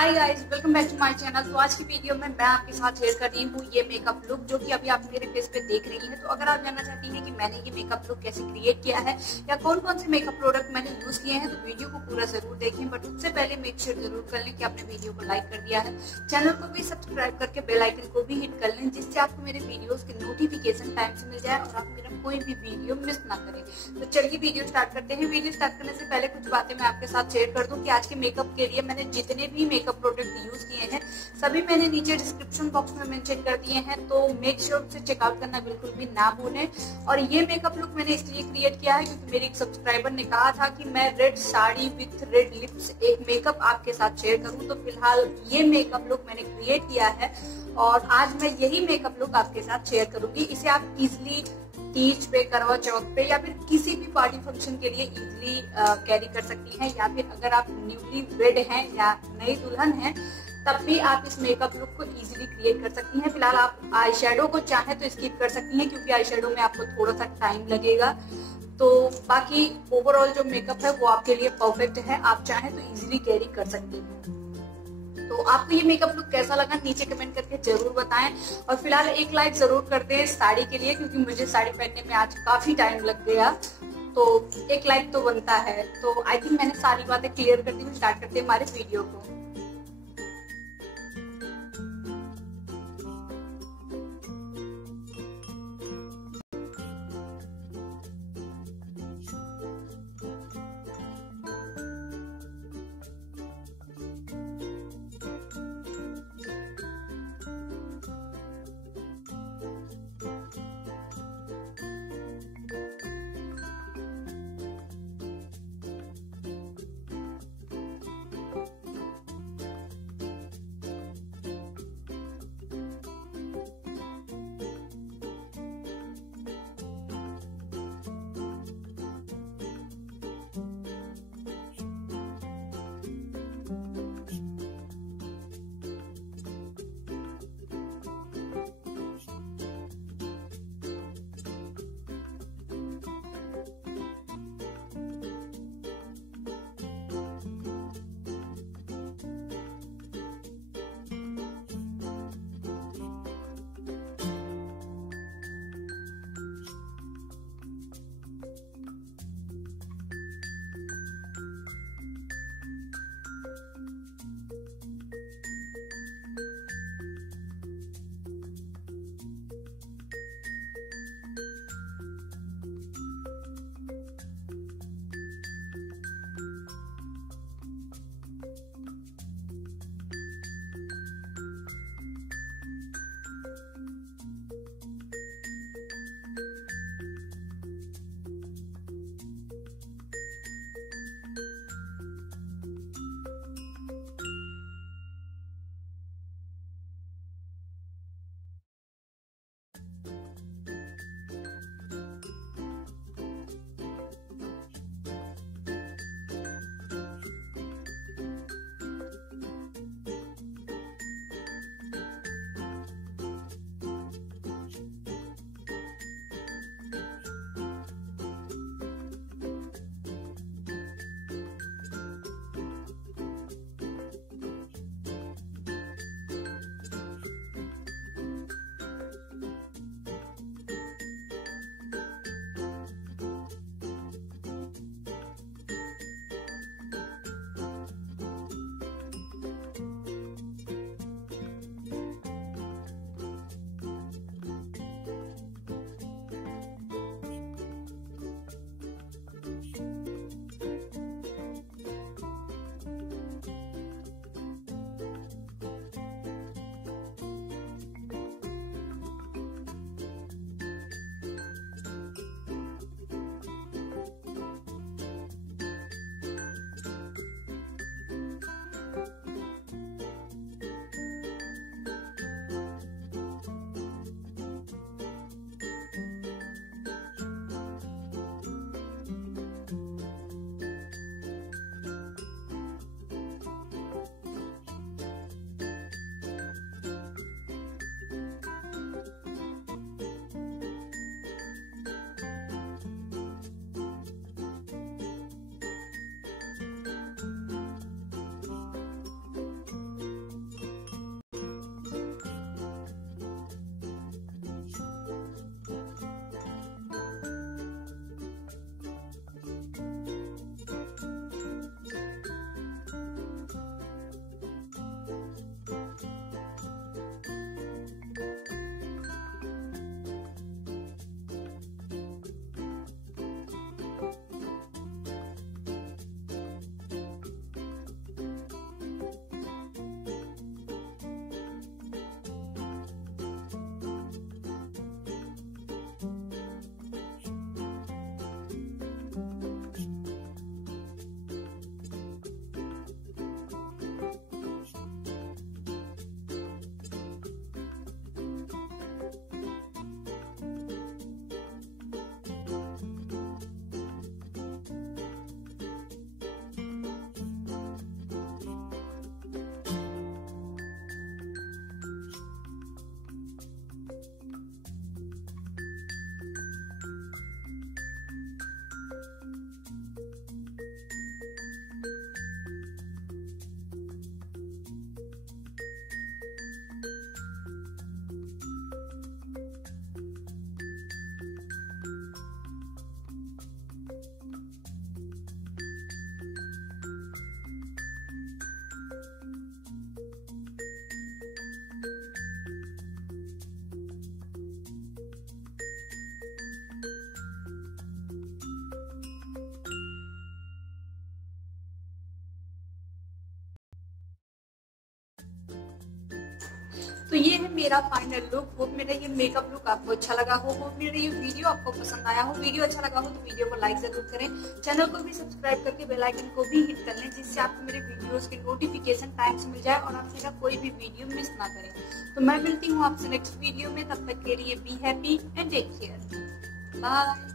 Hi guys, welcome back to my channel. तो आज की वीडियो में मैं आपके साथ शेयर कर रही हूँ ये मेकअप लुक जो कि अभी आप मेरे फेस पे देख रही हैं। तो अगर आप जानना चाहती हैं कि मैंने ये मेकअप लुक कैसे क्रिएट किया है या कौन कौन से मेकअप प्रोडक्ट मैंने यूज किए हैं, तो वीडियो को पूरा जरूर देखें। बट उससे पहले मेक श्योर जरूर कर लें कि आपने वीडियो को लाइक कर दिया है, चैनल को भी सब्सक्राइब करके बेल आइकन को भी हिट कर लें, जिससे आपको मेरे वीडियोस के नोटिफिकेशन टाइम से मिल जाए और आप मेरा कोई भी वीडियो मिस ना करें। तो चलिए वीडियो स्टार्ट करते हैं। वीडियो स्टार्ट करने से पहले कुछ बातें मैं आपके साथ शेयर कर दूं कि आज के मेकअप के लिए मैंने जितने भी मेकअप प्रोडक्ट यूज किए हैं सभी मैंने नीचे डिस्क्रिप्शन बॉक्स में मेंशन कर दिए हैं, तो मेक श्योर से चेकआउट करना बिल्कुल भी ना भूलें। और ये मेकअप लुक मैंने इसलिए क्रिएट किया है क्योंकि मेरी एक सब्सक्राइबर ने कहा था कि मैं red sari with red lips एक मेकअप आपके साथ शेयर करूं। तो फिलहाल ये मेकअप लुक मैंने क्रिएट किया है और आज मैं यही मेकअप लुक आपके साथ शेयर करूंगी। इसे आप इजिली तीज पे, करवा चौथ पे या फिर किसी भी पार्टी फंक्शन के लिए इजिली कैरी कर सकती हैं, या फिर अगर आप न्यूली वेड हैं या नई दुल्हन हैं तब भी आप इस मेकअप लुक को इजीली क्रिएट कर सकती हैं। फिलहाल आप आई शेडो को चाहें तो स्किप कर सकती हैं क्योंकि आई शेडो में आपको थोड़ा सा टाइम लगेगा। तो बाकी ओवरऑल जो मेकअप है वो आपके लिए परफेक्ट है, आप चाहें तो इजीली कैरी कर सकती हैं। तो आपको ये मेकअप लुक कैसा लगा नीचे कमेंट करके जरूर बताएं। और फिलहाल एक लाइक जरूर करते हैं साड़ी के लिए क्योंकि मुझे साड़ी पहनने में आज काफी टाइम लग गया, तो एक लाइक तो बनता है। तो आई थिंक मैंने सारी बातें क्लियर कर दी हूँ। स्टार्ट करते हैं हमारे वीडियो को। तो ये है मेरा फाइनल लुक। होप मेरा ये मेकअप लुक आपको अच्छा लगा हो, होप मेरा ये वीडियो आपको पसंद आया हो। वीडियो अच्छा लगा हो तो वीडियो को लाइक जरूर करें, चैनल को भी सब्सक्राइब करके बेल आइकन को भी हिट कर लें, जिससे आपको मेरे वीडियोस की नोटिफिकेशन टाइम से मिल जाए और आप मेरा कोई भी वीडियो मिस ना करें। तो मैं मिलती हूँ आपसे नेक्स्ट वीडियो में, तब तक के लिए be happy and take care, bye.